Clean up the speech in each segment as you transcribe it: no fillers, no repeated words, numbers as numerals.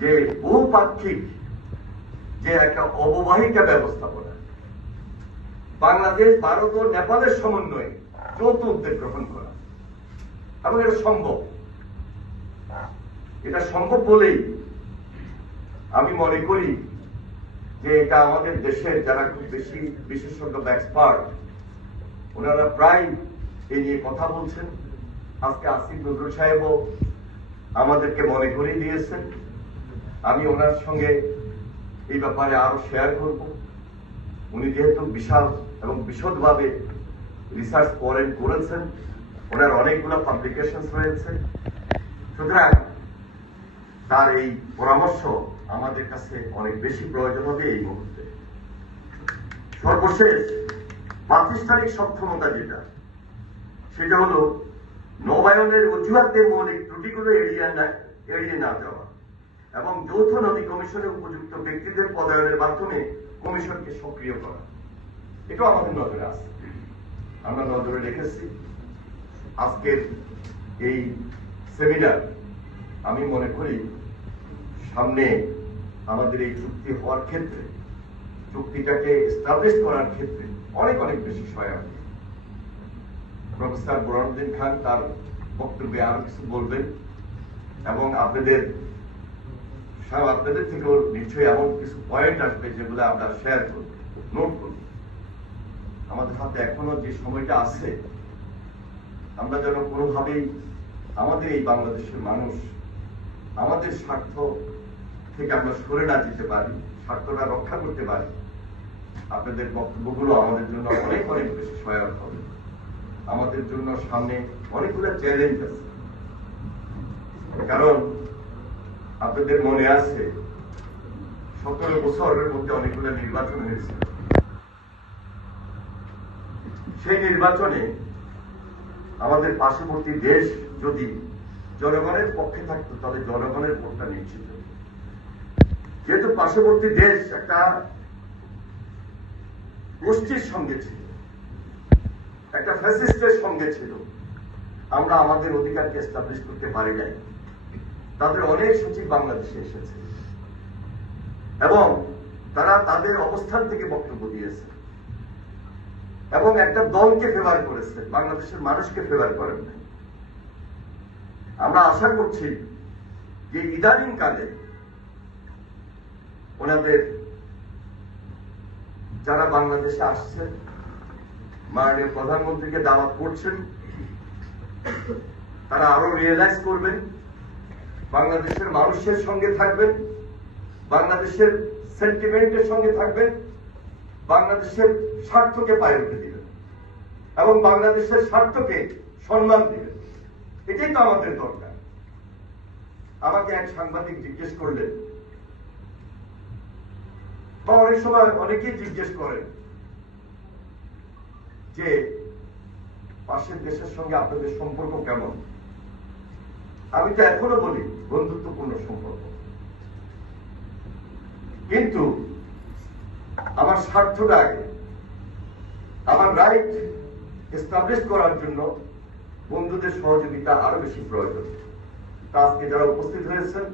যে বহুপাক্ষিক যে একটা অববাহিকা ব্যবস্থাপনা, বাংলাদেশ, ভারত ও নেপালের সমন্বয়ে যৌথ উদ্যোগ গ্রহণ করা, এবং এটা সম্ভব। এটা সম্ভব বলেই আমি মনে করি যে এটা আমাদের দেশের যারা খুব বেশি বিশেষজ্ঞ বা এক্সপার্ট, ওনারা প্রায় এই নিয়ে কথা বলছেন। আজকে আসিফ নজরুল সাহেবও আমাদেরকে মনে করিয়ে দিয়েছেন। আমি ওনার সঙ্গে এই ব্যাপারে আরো শেয়ার করব। উনি যেহেতু বিশাল এবং বিশদভাবে রিসার্চ করেছেন, ওনার অনেকগুলো পাবলিকেশন রয়েছে, সুতরাং তার এই পরামর্শ আমাদের কাছে অনেক বেশি প্রয়োজন হবে এই মুহূর্তে। সর্বশেষ প্রাতিষ্ঠানিক সক্ষমতা যেটা, সেটা হলো নবায়নের অজুহাতে মৌলিক ত্রুটিগুলো এড়িয়ে না যাওয়া এবং যৌথ নদী কমিশনের উপযুক্ত ব্যক্তিদের পদায়নের মাধ্যমে কমিশনকে সক্রিয় করা। এটাও আমাদের নজরে আছে, আমরা নজরে রেখেছি। আজকের এই সেমিনার আমি মনে করি সামনে আমাদের এই চুক্তি হওয়ার ক্ষেত্রে, চুক্তিটাকে এস্টাবলিশ করার ক্ষেত্রে অনেক অনেক বেশি সহায়ক। প্রফেসর বুরহানুদ্দিন খান তার বক্তব্যে আরো কিছু বলবেন, এবং আপনাদের থেকেও নিশ্চয়ই এমন কিছু পয়েন্ট আসবে যেগুলো আমরা শেয়ার করব, নোট করব। আমাদের হাতে এখনো যে সময়টা আছে, আমরা যেন কোনোভাবেই আমাদের এই বাংলাদেশের মানুষ আমাদের স্বার্থ থেকে আমরা সরে না যেতে পারি, স্বার্থটা রক্ষা করতে পারি। আপনাদের বক্তব্যগুলো আমাদের জন্য অনেক অনেক বেশি সহায়ক হবে। আমাদের জন্য সামনে অনেকগুলো চ্যালেঞ্জ আছে, কারণ আপনাদের মনে আছে 17 বছরের মধ্যে অনেকগুলো নির্বাচন হয়েছে। সেই নির্বাচনে আমাদের পার্শ্ববর্তী দেশ যদি জনগণের পক্ষে থাকতো, তাহলে জনগণের ভোটটা নিশ্চিত। যেহেতু পার্শ্ববর্তী দেশ একটা গোষ্ঠীর সঙ্গে ছিল, একটা ফ্যাসিস্টের সঙ্গে ছিল, আমরা আমাদের অধিকারকে এস্টাবলিশ করতে পারি নাই। তাদের অনেক সচিব বাংলাদেশে এসেছে এবং তারা তাদের অবস্থান থেকে বক্তব্য দিয়েছে এবং একটা দলকে ফেভার করেছে, বাংলাদেশের মানুষকে ফেভার করেন নাই। আমরা আশা করছি যে ইদানিং কালে ওনাদের যারা বাংলাদেশে আসছেন, মাননীয় প্রধানমন্ত্রীকে দাওয়াত করছেন, তারা আরো রিয়েলাইজ করবেন, বাংলাদেশের মানুষের সঙ্গে থাকবেন, বাংলাদেশের সেন্টিমেন্টের সঙ্গে থাকবেন, বাংলাদেশের স্বার্থকে পায়ে উঠে দিবেন এবং বাংলাদেশের স্বার্থকে সম্মান দিবেন। এটাই তো আমাদের দরকার। আমাকে এক সাংবাদিক জিজ্ঞেস করলেন, বা অনেক সময় অনেকেই জিজ্ঞেস করেন যে পাশের দেশের সঙ্গে আপনাদের সম্পর্ক কেমন। আমি তো এখনো বলি বন্ধুত্বপূর্ণ সম্পর্ক, কিন্তু আমার স্বার্থটা আগে, আমার রাইট এস্টাবলিশ করার জন্য বন্ধুদের সহযোগিতা আরো বেশি প্রয়োজন। আজকে যারা উপস্থিত হয়েছেন,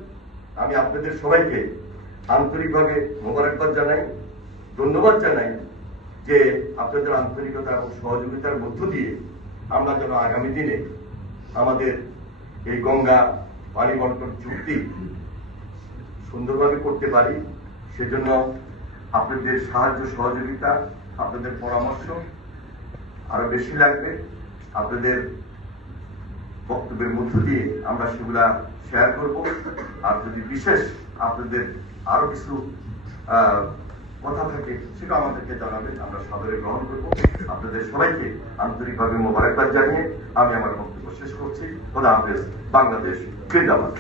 আমি আপনাদের সবাইকে আন্তরিকভাবে মোবারকবাদ জানাই, ধন্যবাদ জানাই যে আপনাদের আন্তরিকতা এবং সহযোগিতার মধ্য দিয়ে আমরা যেন আগামী দিনে আমাদের এই গঙ্গা পানি বন্টন চুক্তি সুন্দরভাবে করতে পারি। সেজন্য আপনাদের সাহায্য সহযোগিতা, আপনাদের পরামর্শ আরো বেশি লাগবে। আপনাদের বক্তব্যের মধ্য দিয়ে আমরা সেগুলা শেয়ার করব। আর যদি বিশেষ আপনাদের আরো কিছু কথা থাকে, সেটা আমাদেরকে জানাবেন, আমরা সাদরে গ্রহণ করব। আপনাদের সবাইকে আন্তরিকভাবে মোবারকবাদ জানিয়ে আমি আমার বক্তব্য শেষ করছি। খোদা হাফেজ। বাংলাদেশ জিন্দাবাদ।